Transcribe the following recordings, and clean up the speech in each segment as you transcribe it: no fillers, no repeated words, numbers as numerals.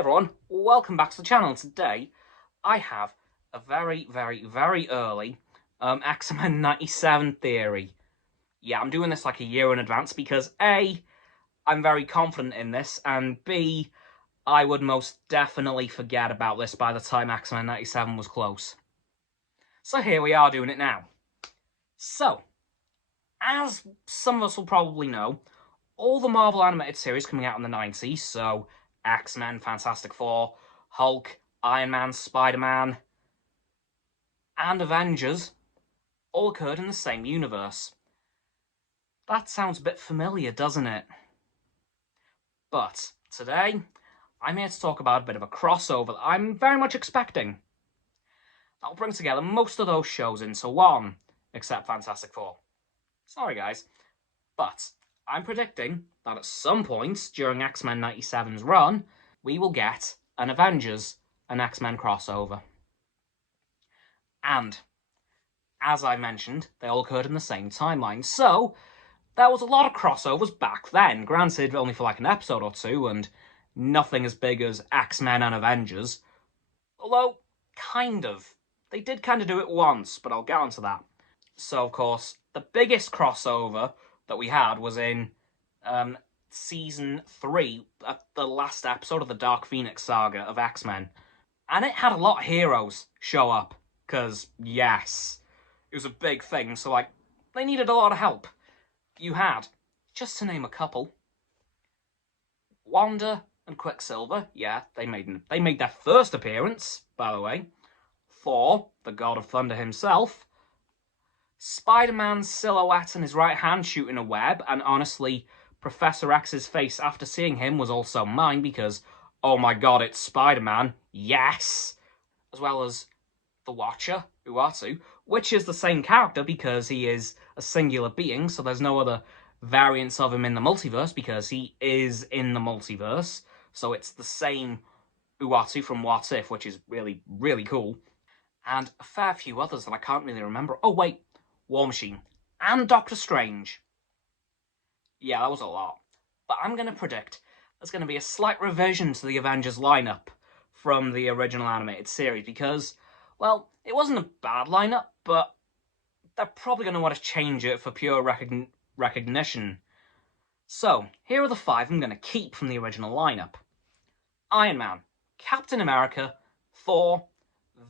everyone, welcome back to the channel. Today I have a very early X-Men 97 theory. Yeah, I'm doing this like a year in advance because A, I'm very confident in this, and B, I would most definitely forget about this by the time X-Men 97 was close. So here we are doing it now. So, as some of us will probably know, all the Marvel animated series coming out in the 90s, so X-Men, Fantastic Four, Hulk, Iron Man, Spider-Man, and Avengers all occurred in the same universe. That sounds a bit familiar, doesn't it? But today, I'm here to talk about a bit of a crossover that I'm very much expecting. That'll bring together most of those shows into one, except Fantastic Four. Sorry guys, but I'm predicting that at some point during X-Men 97's run, we will get an Avengers and X-Men crossover. And, as I mentioned, they all occurred in the same timeline, so there was a lot of crossovers back then, granted only for like an episode or two, and nothing as big as X-Men and Avengers. Although, kind of. They did kind of do it once, but I'll get onto that. So, of course, the biggest crossover that we had was in Season 3, the last episode of the Dark Phoenix saga of X-Men. And it had a lot of heroes show up, because, yes, it was a big thing, so, like, they needed a lot of help. You had, just to name a couple, Wanda and Quicksilver. Yeah, they made their first appearance, by the way. Thor, the God of Thunder himself. Spider-Man's silhouette and his right hand shooting a web, and honestly, Professor X's face after seeing him was also mine because, oh my god, it's Spider-Man, yes! As well as the Watcher, Uatu, which is the same character because he is a singular being, so there's no other variants of him in the multiverse because he is in the multiverse, so it's the same Uatu from What If, which is really cool. And a fair few others that I can't really remember. Oh wait, War Machine, and Doctor Strange. Yeah, that was a lot. But I'm going to predict there's going to be a slight revision to the Avengers lineup from the original animated series because, well, it wasn't a bad lineup, but they're probably going to want to change it for pure recognition. So, here are the 5 I'm going to keep from the original lineup. Iron Man, Captain America, Thor,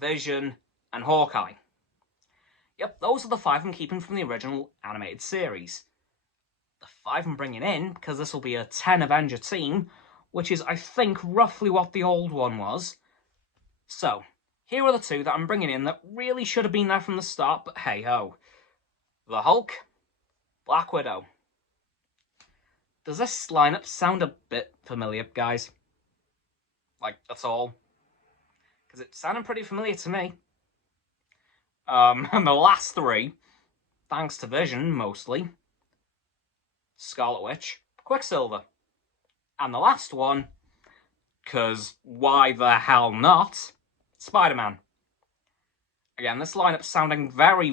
Vision, and Hawkeye. Yep, those are the 5 I'm keeping from the original animated series. The 5 I'm bringing in, because this will be a 10 Avenger team, which is, I think, roughly what the old one was. So, here are the 2 that I'm bringing in that really should have been there from the start, but hey-ho. The Hulk, Black Widow. Does this lineup sound a bit familiar, guys? Like, at all? Because it sounded pretty familiar to me. And the last 3, thanks to Vision, mostly, Scarlet Witch, Quicksilver. And the last one, because why the hell not, Spider-Man. Again, this lineup's sounding very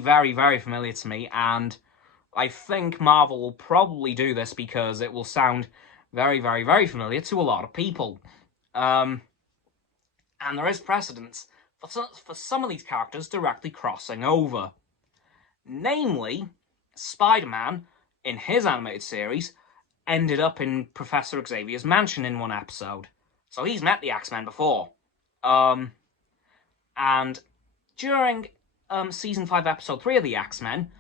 familiar to me, and I think Marvel will probably do this because it will sound very familiar to a lot of people. And there is precedence for some of these characters directly crossing over. Namely, Spider-Man, in his animated series, ended up in Professor Xavier's mansion in one episode. So he's met the X-Men before. And during Season 5, Episode 3 of the X-Men,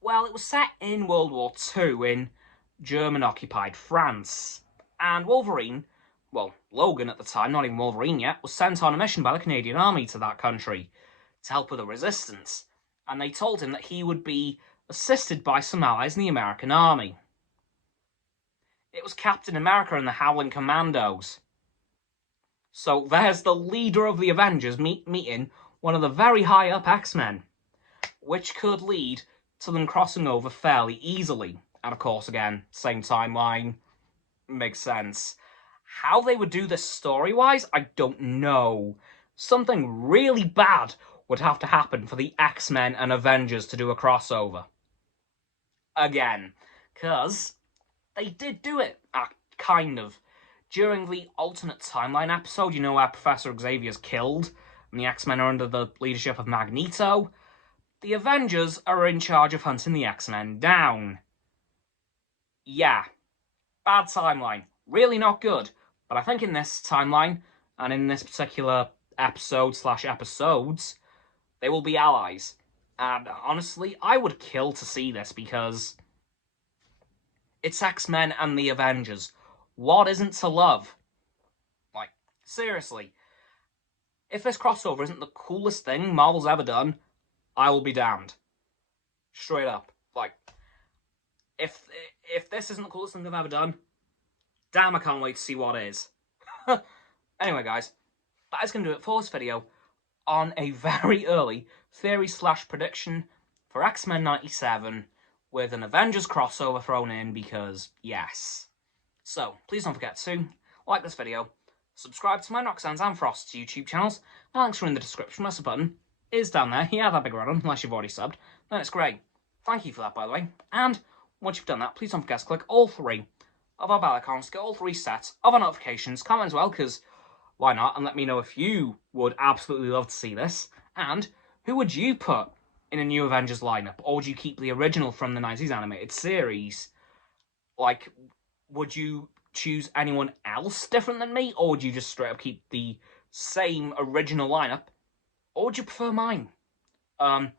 well, it was set in World War II in German-occupied France. And Wolverine, well, Logan at the time, not even Wolverine yet, was sent on a mission by the Canadian Army to that country to help with the resistance. And they told him that he would be assisted by some allies in the American Army. It was Captain America and the Howling Commandos. So there's the leader of the Avengers meeting one of the very high-up X-Men, which could lead to them crossing over fairly easily. And of course, again, same timeline, makes sense. How they would do this story-wise, I don't know. Something really bad would have to happen for the X-Men and Avengers to do a crossover. Again, because they did do it, kind of. during the alternate timeline episode, you know, where Professor Xavier's killed and the X-Men are under the leadership of Magneto, the Avengers are in charge of hunting the X-Men down. Yeah, bad timeline. Really not good. But I think in this timeline, and in this particular episode/episodes, they will be allies. And honestly, I would kill to see this because it's X-Men and the Avengers. What isn't to love? Like, seriously. If this crossover isn't the coolest thing Marvel's ever done, I will be damned. Straight up. Like, if this isn't the coolest thing they've ever done, damn, I can't wait to see what is. Anyway, guys, that is going to do it for this video on a very early theory/prediction for X-Men 97 with an Avengers crossover thrown in because, yes. So, please don't forget to like this video, subscribe to my Roxanne's and Frost's YouTube channels. The links are in the description. Press the button is down there. Yeah, that big red one, unless you've already subbed. Then it's great. Thank you for that, by the way. And once you've done that, please don't forget to click all 3 of our bell icons to get all 3 sets of our notifications. Comment as well, because why not? And let me know if you would absolutely love to see this. And who would you put in a new Avengers lineup? Or would you keep the original from the 90s animated series? Like, would you choose anyone else different than me? Or would you just straight up keep the same original lineup? Or would you prefer mine? Once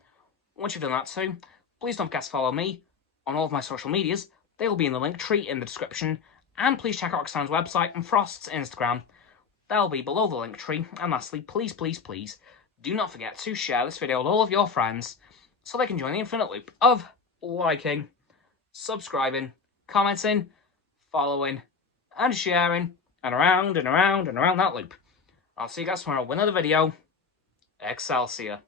you've done that too, please don't forget to follow me on all of my social medias. They'll be in the link tree in the description. And please check out Roxanne's website and Frost's Instagram. They'll be below the link tree. And lastly, please, please, please, do not forget to share this video with all of your friends so they can join the infinite loop of liking, subscribing, commenting, following, and sharing, and around and around and around that loop. I'll see you guys tomorrow with another video. Excelsior.